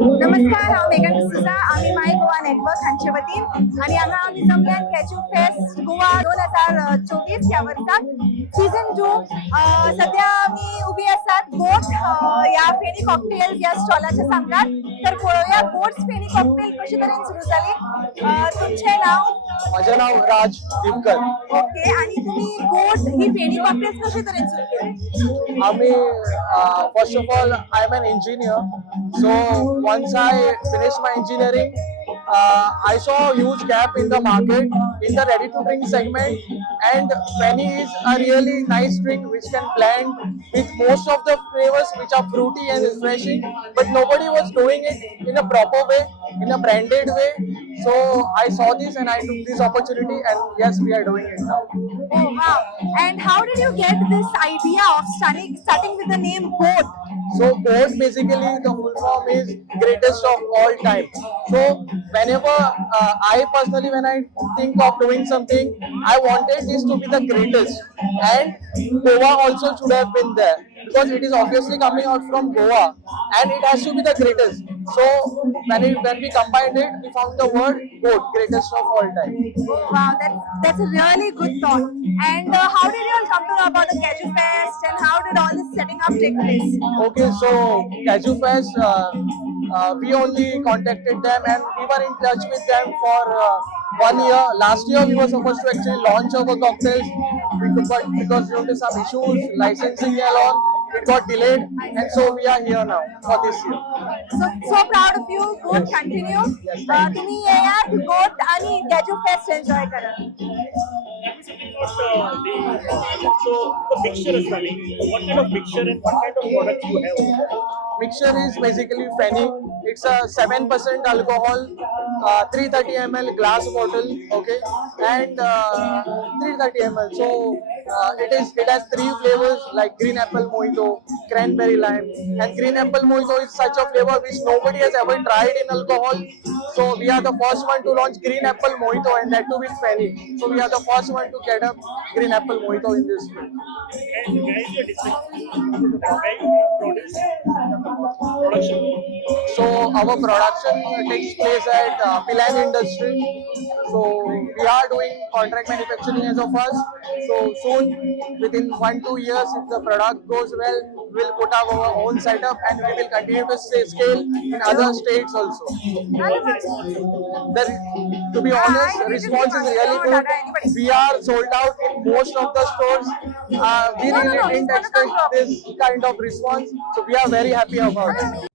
नमस्कार, हांव मेघन डिसूजा. आमी माय गोवा नेटवर्क हांचे वतीन आनी हांगा आमी जमल्यात कॅज्यू फेस्ट गोवा 2024 ह्या वर्साक सीझन 2. सध्या आमी उबी आसात बोट ह्या फेणी कॉकटेल्स ह्या स्टॉलाच्या सांगात. तर पळोवया बोट्स फेणी कॉकटेल कशे तरेन सुरू जाली. तुमचें नांव? माझे नाव राज दिपकर. ओके, आणि तुम्ही बोट ही फेणी कॉकटेल्स कशे तरेन सुरू केली? आम्ही first of all, I'm an engineer. So once I finished my engineering, I saw a huge gap in the market in the ready-to-drink segment, and Feni is a really nice drink which can blend with most of the flavors which are fruity and refreshing. But nobody was doing it in a proper way, in a branded way. So I saw this and I took this opportunity, and yes, we are doing it now. Oh wow! And how did you get this idea of starting with the name Boat? So GOAT, basically the full form is greatest of all time. So whenever I personally, when I think of doing something, I wanted this to be the greatest, and Goa also should have been there because it is obviously coming out from Goa and it has to be the greatest. So when we combined it, we found the word GOAT, greatest of all time. Wow, that's a really good thought. And how did you all come to know about the Kaju Fest, and how did all this setting up take place? Okay, so Kaju Fest, we only contacted them and we were in touch with them for 1 year. Last year we were supposed to actually launch our cocktails, but because due to some issues, licensing and all, it got delayed, and so we are here now for this year. So proud of you. Good, continue. Yes, thank you. तुम्ही येयात गोट आणि Kaju Fest enjoy करा. So the mixture is running. What kind of mixture and what kind of products you have? Mixture is basically Feni. It's a 7% alcohol, 330 ml glass bottle, okay, and 330 ml. So it has 3 flavors like green apple mojito, cranberry lime, and green apple mojito is such a flavor which nobody has ever tried in alcohol. So we are the first one to launch green apple mojito, and that too with Feni. So we are the first one to get up green apple mojito in this drink. And where is your distribution? Where you produce production? So our production takes place at Pilan Industry. So we are doing contract manufacturing as of us. So soon, within 1-2 years, if the product goes well, we'll put up our own setup and we will continue to scale in other states also. To be honest, response is really good. We are sold out in most of the stores. We really didn't expect this kind of response, so we are very happy about it.